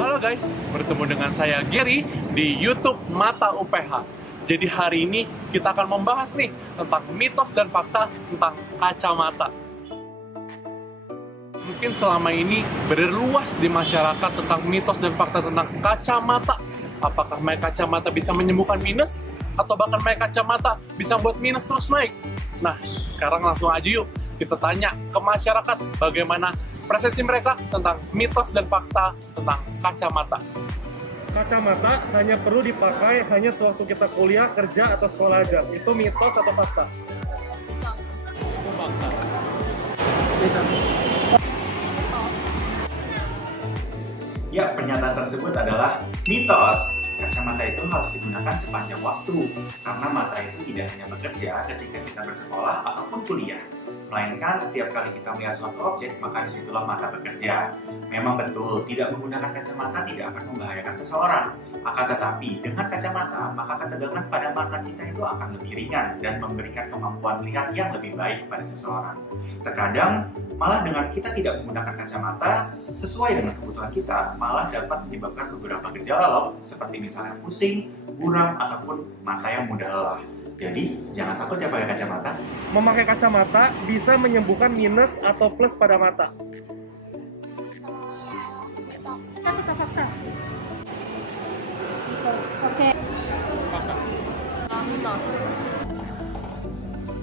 Halo guys, bertemu dengan saya Gary di YouTube Mata UPH. Jadi hari ini kita akan membahas nih tentang mitos dan fakta tentang kacamata. Mungkin selama ini berluas di masyarakat tentang mitos dan fakta tentang kacamata. Apakah pakai kacamata bisa menyembuhkan minus? Atau bahkan pakai kacamata bisa membuat minus terus naik? Nah, sekarang langsung aja yuk kita tanya ke masyarakat bagaimana persepsi mereka tentang mitos dan fakta tentang kacamata. Kacamata hanya perlu dipakai hanya sewaktu kita kuliah, kerja, atau sekolah aja. Itu mitos atau fakta? Itu fakta. Ya, pernyataan tersebut adalah mitos. Kacamata itu harus digunakan sepanjang waktu, karena mata itu tidak hanya bekerja ketika kita bersekolah ataupun kuliah, melainkan setiap kali kita melihat suatu objek, maka disitulah mata bekerja. Memang betul, tidak menggunakan kacamata tidak akan membahayakan seseorang. Akan tetapi, dengan kacamata, maka ketegangan pada mata kita itu akan lebih ringan dan memberikan kemampuan melihat yang lebih baik pada seseorang. Terkadang, malah dengan kita tidak menggunakan kacamata sesuai dengan kebutuhan kita, malah dapat menyebabkan beberapa gejala loh, seperti misalnya pusing, buram, ataupun mata yang mudah lelah. Jadi, jangan takut ya pakai kacamata. Memakai kacamata bisa menyembuhkan minus atau plus pada mata. Kita suka fakta. Oke. Fakta. Mitos.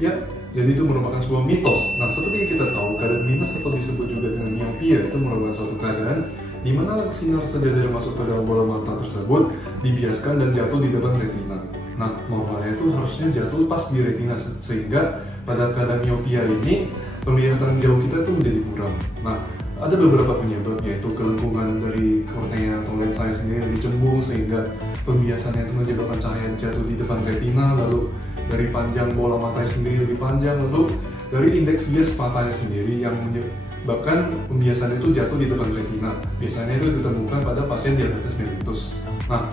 Ya, jadi itu merupakan sebuah mitos. Nah, seperti yang kita tahu, keadaan minus atau disebut juga dengan miopia itu merupakan suatu keadaan di mana sinar sajadah yang masuk ke dalam bola mata tersebut dibiaskan dan jatuh di depan retina. Nah, normalnya itu harusnya jatuh pas di retina, sehingga pada keadaan miopia ini penglihatan jauh kita itu menjadi kurang. Nah, ada beberapa penyebab, yaitu kelengkungan dari kornea atau lensa sendiri yang dicembung sehingga pembiasannya itu menyebabkan cahaya jatuh di depan retina, lalu dari panjang bola matanya sendiri lebih panjang, lalu dari indeks bias matanya sendiri yang menyebabkan pembiasan itu jatuh di depan retina. Biasanya itu ditemukan pada pasien diabetes mellitus. Nah,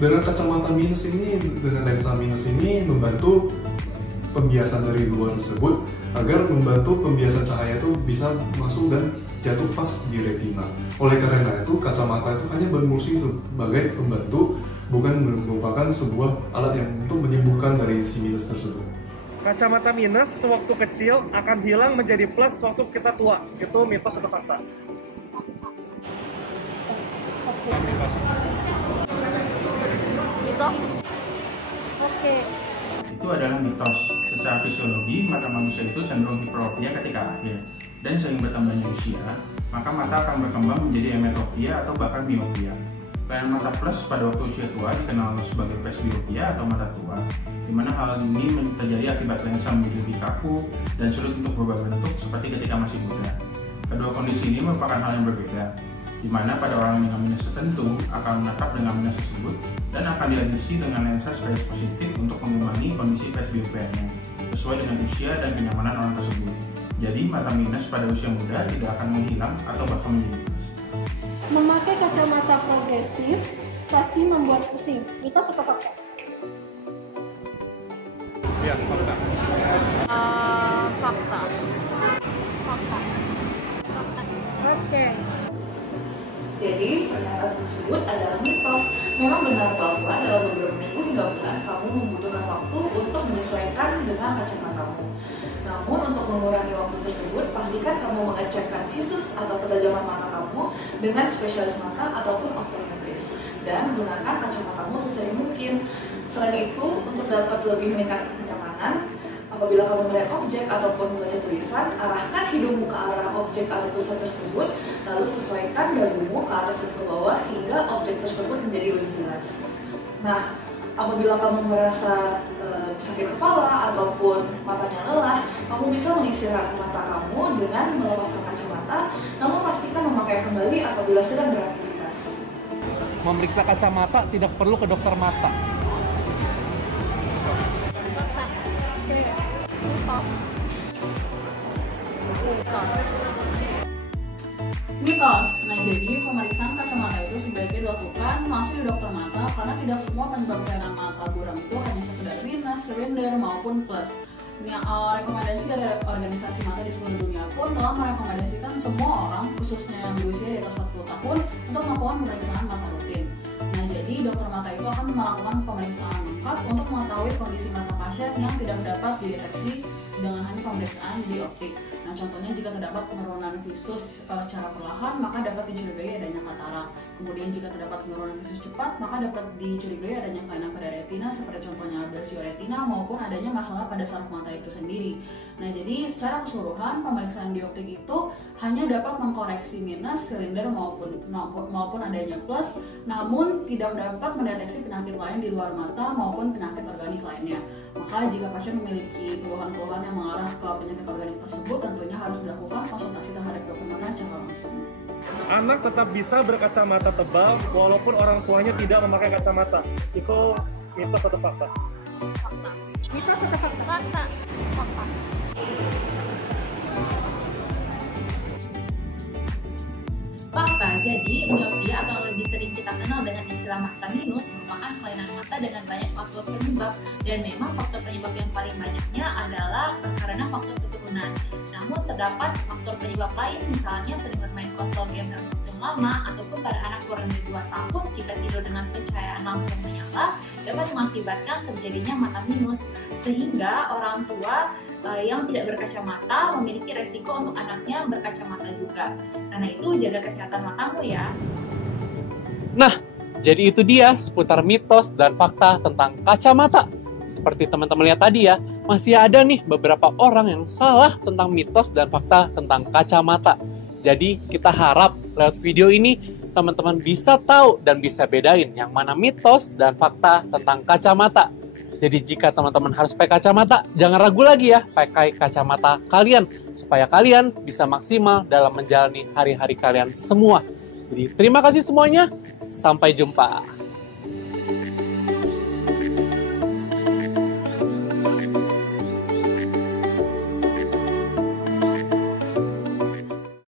dengan kacamata minus ini, dengan lensa minus ini membantu pembiasan dari luar tersebut agar membantu pembiasan cahaya itu bisa masuk dan jatuh pas di retina. Oleh karena itu, kacamata itu hanya berfungsi sebagai pembantu, bukan merupakan sebuah alat yang untuk menyembuhkan dari si minus tersebut. Kacamata minus sewaktu kecil akan hilang menjadi plus waktu kita tua. Itu mitos atau fakta? Mitos. Mitos. Oke. Itu adalah mitos. Secara fisiologi, mata manusia itu cenderung hiperopia ketika lahir, dan seiring bertambahnya usia, maka mata akan berkembang menjadi emetropia atau bahkan miopia. Kelainan mata plus pada waktu usia tua dikenal sebagai presbiopia atau mata tua, di mana hal ini terjadi akibat lensa menjadi lebih kaku dan sulit untuk berubah bentuk seperti ketika masih muda. Kedua kondisi ini merupakan hal yang berbeda, di mana pada orang dengan minus tertentu akan menetap dengan minus tersebut dan akan diadisi dengan lensa spesies positif untuk mengimbangi kondisi presbiopianya sesuai dengan usia dan kenyamanan orang tersebut. Jadi mata minus pada usia muda tidak akan menghilang atau bahkan menjadi plus. Memakai kacamata progresif pasti membuat pusing. Mitos atau fakta? Ya, fakta. Fakta. Fakta. Oke. Jadi, pernyataan tersebut adalah mitos. Memang benar bahwa dalam beberapa minggu hingga bulan kamu membutuhkan waktu untuk menyesuaikan dengan kacamatamu. Namun, untuk mengurangi waktu tersebut, pastikan kamu mengecekkan visus atau ketajaman mata kamu dengan spesialis mata ataupun optometris. Dan gunakan kacamatamu sesering mungkin. Selain itu, untuk dapat lebih meningkatkan kenyamanan, apabila kamu melihat objek ataupun membaca tulisan, arahkan hidungmu ke arah objek atau tulisan tersebut, lalu sesuaikan dagumu ke atas dan ke bawah hingga objek tersebut menjadi lebih jelas. Nah, apabila kamu merasa sakit kepala ataupun matanya lelah, kamu bisa mengistirahatkan mata kamu dengan melepaskan kacamata, namun pastikan memakai kembali apabila sedang beraktivitas. Memeriksa kacamata tidak perlu ke dokter mata. Mitos. Nah, jadi pemeriksaan kacamata itu sebaiknya dilakukan langsung di dokter mata karena tidak semua penyebab kelainan mata buram itu hanya sekedar minus, silinder maupun plus. Rekomendasi dari organisasi mata di seluruh dunia pun telah merekomendasikan semua orang, khususnya yang berusia di atas 40 tahun, untuk melakukan pemeriksaan mata rutin. Nah, jadi dokter mata itu akan melakukan pemeriksaan lengkap untuk mengetahui kondisi mata pasien yang tidak dapat dideteksi dengan hanya pemeriksaan di optik. Nah, contohnya jika terdapat penurunan visus secara perlahan, maka dapat dicurigai adanya katarak. Kemudian jika terdapat penurunan visus cepat, maka dapat dicurigai adanya kelainan pada retina seperti contohnya ablasio retina maupun adanya masalah pada saraf mata itu sendiri. Nah, jadi secara keseluruhan pemeriksaan dioptik itu hanya dapat mengkoreksi minus, silinder maupun adanya plus, namun tidak dapat mendeteksi penyakit lain di luar mata maupun penyakit organik lainnya. Maka jika pasien memiliki keluhan-keluhan yang mengarah ke penyakit organik tersebut, tentunya harus dilakukan konsultasi terhadap dokter mata secara langsung. Anak tetap bisa berkacamata tebal walaupun orang tuanya tidak memakai kacamata. Itu mitos atau fakta? Fakta. Mitos atau fakta? Fakta. Fakta. Fakta, jadi miopia atau lebih sering kita kenal dengan istilah mata minus merupakan kelainan mata dengan banyak faktor penyebab, dan memang faktor penyebab yang paling banyaknya adalah karena faktor keturunan. Namun terdapat faktor penyebab lain, misalnya sering bermain konsol game dalam waktu yang lama, ataupun pada anak kurang dari 2 tahun jika tidur dengan pencahayaan lampu yang menyala dapat mengakibatkan terjadinya mata minus, sehingga orang tua yang tidak berkacamata memiliki resiko untuk anaknya berkacamata juga. Karena itu jaga kesehatan matamu ya. Nah, jadi itu dia seputar mitos dan fakta tentang kacamata. Seperti teman-teman lihat tadi ya, masih ada nih beberapa orang yang salah tentang mitos dan fakta tentang kacamata. Jadi kita harap lewat video ini teman-teman bisa tahu dan bisa bedain yang mana mitos dan fakta tentang kacamata. Jadi jika teman-teman harus pakai kacamata, jangan ragu lagi ya, pakai kacamata kalian supaya kalian bisa maksimal dalam menjalani hari-hari kalian semua. Jadi terima kasih semuanya, sampai jumpa.